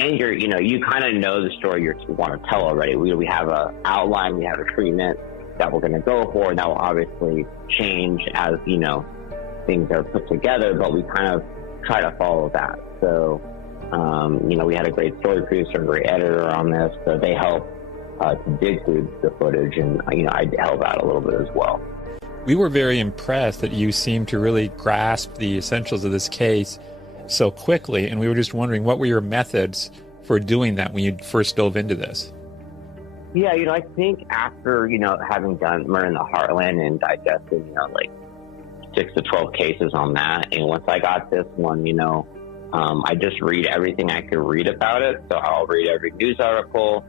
and you kind of know the story you want to tell already. We have a outline, we have a treatment that we're going to go for, and that will obviously change as, things are put together, but we kind of try to follow that. So, we had a great story producer, a great editor on this, so they help to dig through the footage, and, I help out a little bit as well. We were very impressed that you seemed to really grasp the essentials of this case so quickly, and we were just wondering, what were your methods for doing that when you first dove into this? Yeah, I think after, having done Murder in the Heartland and digested, like 6 to 12 cases on that, and once I got this one, I just read everything I could read about it. So I'll read every news article.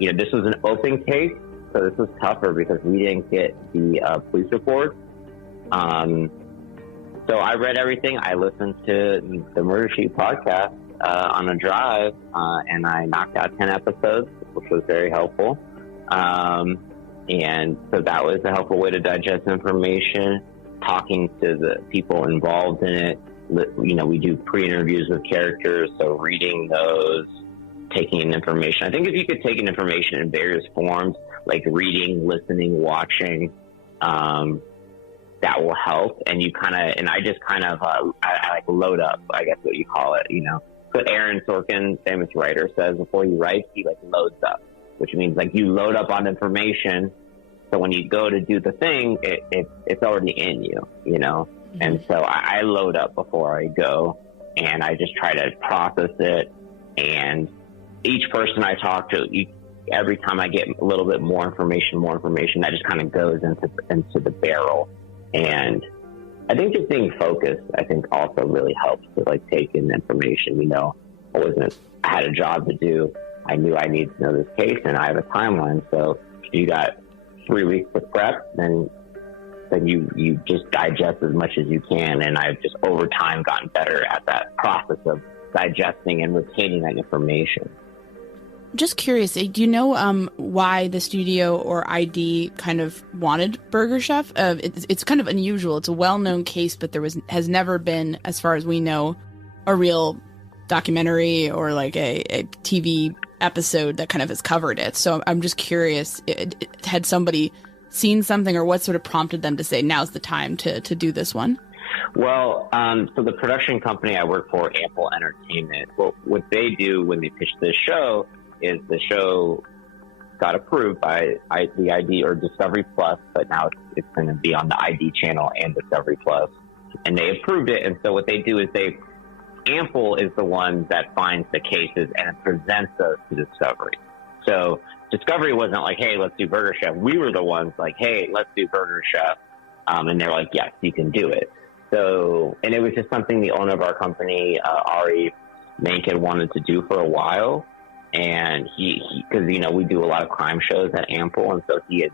This was an open case, so this was tougher because we didn't get the police report. So I read everything. I listened to the Murder Sheet podcast on a drive, and I knocked out 10 episodes, which was very helpful. And so that was a helpful way to digest information, talking to the people involved in it. We do pre-interviews with characters, so reading those, taking in information. I think if you could take in information in various forms, like reading, listening, watching, that will help. And I just I load up, I guess what you call it, So Aaron Sorkin, famous writer, says before he writes, he loads up, which means you load up on information. So when you go to do the thing, it's already in you, Mm-hmm. And so I load up before I go, and I just try to process it. And each person I talk to, every time I get a little bit more information, that just kind of goes into the barrel. And I think just being focused, also really helps to take in information. I had a job to do. I knew I needed to know this case, and I have a timeline. So if you got 3 weeks to prep, then you just digest as much as you can. And I've just over time gotten better at that process of digesting and retaining that information. Just curious, do you know why the studio or ID kind of wanted Burger Chef? It's kind of unusual. It's a well-known case, but has never been, as far as we know, a real documentary or a TV episode that kind of has covered it. So I'm just curious, had somebody seen something, or what sort of prompted them to say, now's the time to do this one? Well, so the production company I work for, Ample Entertainment, what they do when they pitch this show is the show got approved by the ID or Discovery Plus, but now it's going to be on the ID channel and Discovery Plus, and they approved it. And so what they do is Ample is the one that finds the cases and presents those to Discovery. So Discovery wasn't like, hey, let's do Burger Chef. We were the ones like, hey, let's do Burger Chef. And they're like, yes, you can do it. So, and it was just something the owner of our company, Ari Mankin, wanted to do for a while. And because, we do a lot of crime shows at Ample. And so he had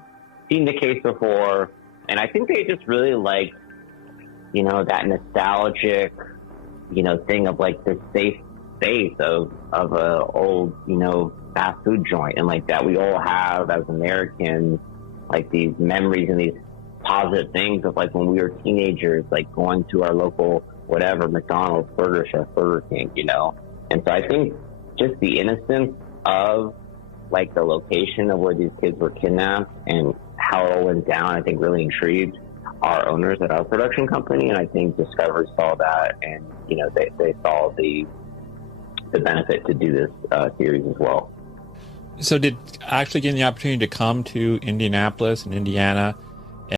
seen the case before. And I think they just really liked, that nostalgic, thing of this safe space of a old, fast food joint. And that we all have as Americans, these memories and these positive things of when we were teenagers, going to our local, whatever, McDonald's, Burger Chef, Burger King, And so I think just the innocence of the location of where these kids were kidnapped and how it all went down, I think really intrigued our owners at our production company. And I think Discovery saw that, and, they saw the benefit to do this series as well. So did actually getting the opportunity to come to Indianapolis and Indiana